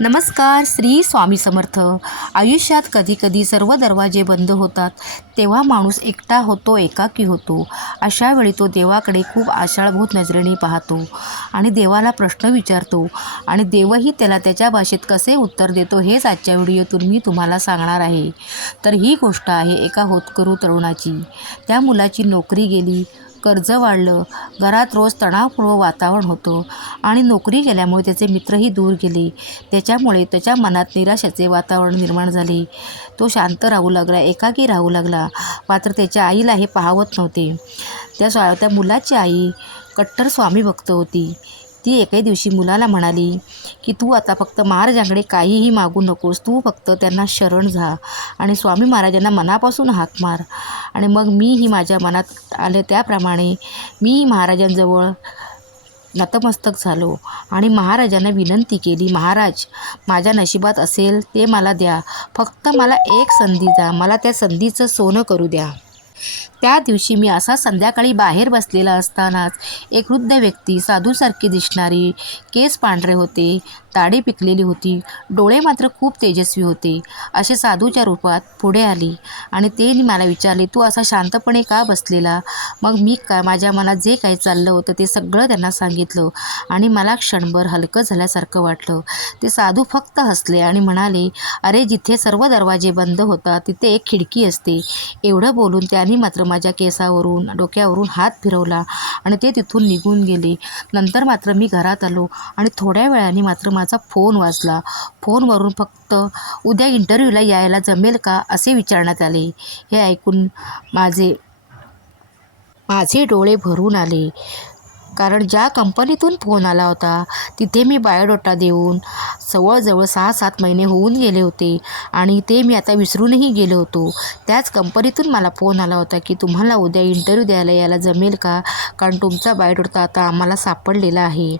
नमस्कार श्री स्वामी समर्थ. आयुष्यात कधीकधी सर्व दरवाजे बंद होतात. तेव्हा माणूस एकटा होतो एकाकी होतो. अशा वेळी तो देवाकडे खूप आशाळभूत नजरेने पाहतो आणि देवाला प्रश्न विचारतो आणि देवही त्याला त्याच्या भाषेत कसे उत्तर देतो हेच आजच्या व्हिडिओतून मी तुम्हाला सांगणार आहे. तर ही गोष्ट आहे एका होतकरू तरुणाची. त्या मुलाची नोकरी गेली कर्ज वाढलं. घरात रोज तणावपूर्ण वातावरण होतं. आणि नोकरी गेल्यामुळे त्याचे मित्रही दूर गेले. त्याच्यामुळे त्याच्या मनात निराशाचे वातावरण निर्माण झाले. तो शांत राहू लागला एकाकी राहू लागला. मात्र त्याच्या आईला हे पाहवत नव्हते. त्या स्वा त्या मुलाची आई कट्टर स्वामी भक्त होती. ती एके दिवशी मुलाला म्हणाली की तू आता फक्त महाराजांकडे काहीही मागू नकोस तू फक्त त्यांना शरण जा आणि स्वामी महाराजांना मनापासून हाक मार. आणि मग मीही माझ्या मनात आले त्याप्रमाणे मी महाराजांजवळ नतमस्तक झालो आणि महाराजांना विनंती केली महाराज माझ्या नशिबात असेल ते मला द्या. फक्त मला एक संधी द्या. मला त्या संधीचं सोनं करू द्या. त्या दिवशी मी असा संध्याकाळी बाहेर बसलेला असतानाच एक वृद्ध व्यक्ती साधूसारखी दिसणारी केस पांढरे होते. दाढी पिकलेली होती. डोळे मात्र खूप तेजस्वी होते. असे साधूच्या रूपात पुढे आली आणि ते मला विचारले तू असा शांतपणे का बसलेला? मग मी का माझ्या मनात जे काही चाललं होतं ते सगळं त्यांना सांगितलं आणि मला क्षणभर हलकं झाल्यासारखं वाटलं. ते साधू फक्त हसले आणि म्हणाले अरे जिथे सर्व दरवाजे बंद होतात तिथे एक खिडकी असते. एवढं बोलून त्यांनी मात्र माझ्या केसावरून डोक्यावरून हात फिरवला आणि ते तिथून निघून गेले. नंतर मात्र मी घरात आलो आणि थोड्या वेळाने मात्र माझा फोन वाजला. फोनवरून फक्त उद्या इंटरव्ह्यूला यायला जमेल का असे विचारण्यात आले. हे ऐकून माझे माझे डोळे भरून आले. कारण ज्या कंपनीतून फोन आला होता तिथे मी बायोडोटा देऊन जवळजवळ सहा सात महिने होऊन गेले होते आणि ते मी आता विसरूनही गेलो होतो. त्याच कंपनीतून मला फोन आला होता की तुम्हाला उद्या इंटरव्ह्यू द्यायला यायला जमेल का? कारण तुमचा बायोडोटा आता आम्हाला सापडलेला आहे.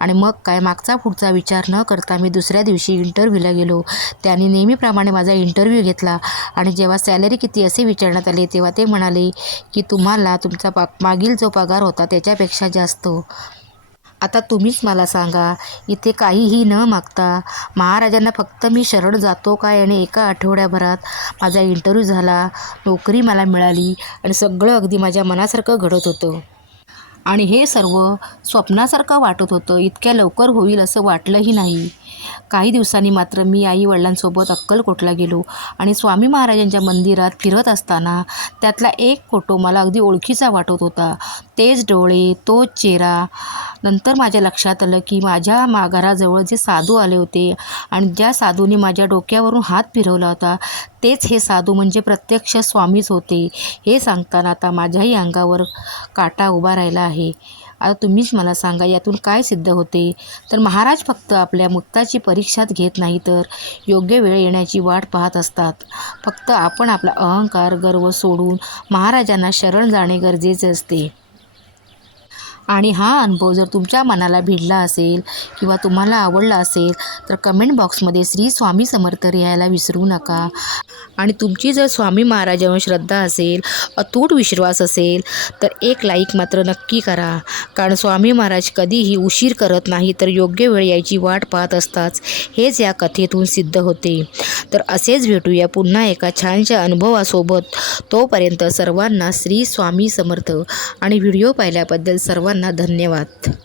आणि मग काय मागचा पुढचा विचार न करता मी दुसऱ्या दिवशी इंटरव्ह्यूला गेलो. त्यांनी नेहमीप्रमाणे माझा इंटरव्ह्यू घेतला आणि जेव्हा सॅलरी किती असे विचारण्यात आले तेव्हा ते म्हणाले की तुम्हाला तुमचा पा मागील जो पगार होता त्याच्यापेक्षा जास्त आता तुम्हीच मला सांगा इथे काहीही न मागता महाराजांना फक्त मी शरण जातो काय? आणि एका आठवड्याभरात माझा इंटरव्ह्यू झाला नोकरी मला मिळाली आणि सगळं अगदी माझ्या मनासारखं घडत होतं. आणि हे सर्व स्वप्नासारखं वाटत होतं. इतक्या लवकर होईल असं वाटलंही नाही. काही दिवसांनी मात्र मी आई वडिलांसोबत अक्कलकोटला गेलो आणि स्वामी महाराजांच्या मंदिरात फिरत असताना त्यातला एक फोटो मला अगदी ओळखीचा वाटत होता. तेच डोळे तोच चेहरा. नंतर माझ्या लक्षात आलं की माझ्या मा घराजवळ जे साधू आले होते आणि ज्या साधूने माझ्या डोक्यावरून हात फिरवला होता तेच हे साधू म्हणजे प्रत्यक्ष स्वामीच होते. हे सांगताना आता माझ्याही अंगावर काटा उभा राहिला आहे. आता तुम्हीच मला सांगा यातून काय सिद्ध होते? तर महाराज फक्त आपल्या मुक्ताची परीक्षाच घेत नाही तर योग्य वेळ येण्याची वाट पाहत असतात. फक्त आपण आपला अहंकार गर्व सोडून महाराजांना शरण जाणे गरजेचे असते. आणि हा अनुभव जर तुमच्या मनाला भिडला असेल किंवा तुम्हाला आवडला असेल तर कमेंट बॉक्समध्ये श्री स्वामी समर्थ लिहायला विसरू नका. आणि तुमची जर स्वामी महाराजांवर श्रद्धा असेल अतूट विश्वास असेल तर एक लाईक मात्र नक्की करा. कारण स्वामी महाराज कधीही उशीर करत नाही तर योग्य वेळ यायची वाट पाहत असताच हेच या कथेतून सिद्ध होते. तर असेच भेटूया पुन्हा एका छानशा अनुभवासोबत. तोपर्यंत सर्वांना श्री स्वामी समर्थ. आणि व्हिडिओ पाहिल्याबद्दल सर्वांना सर्वांना धन्यवाद.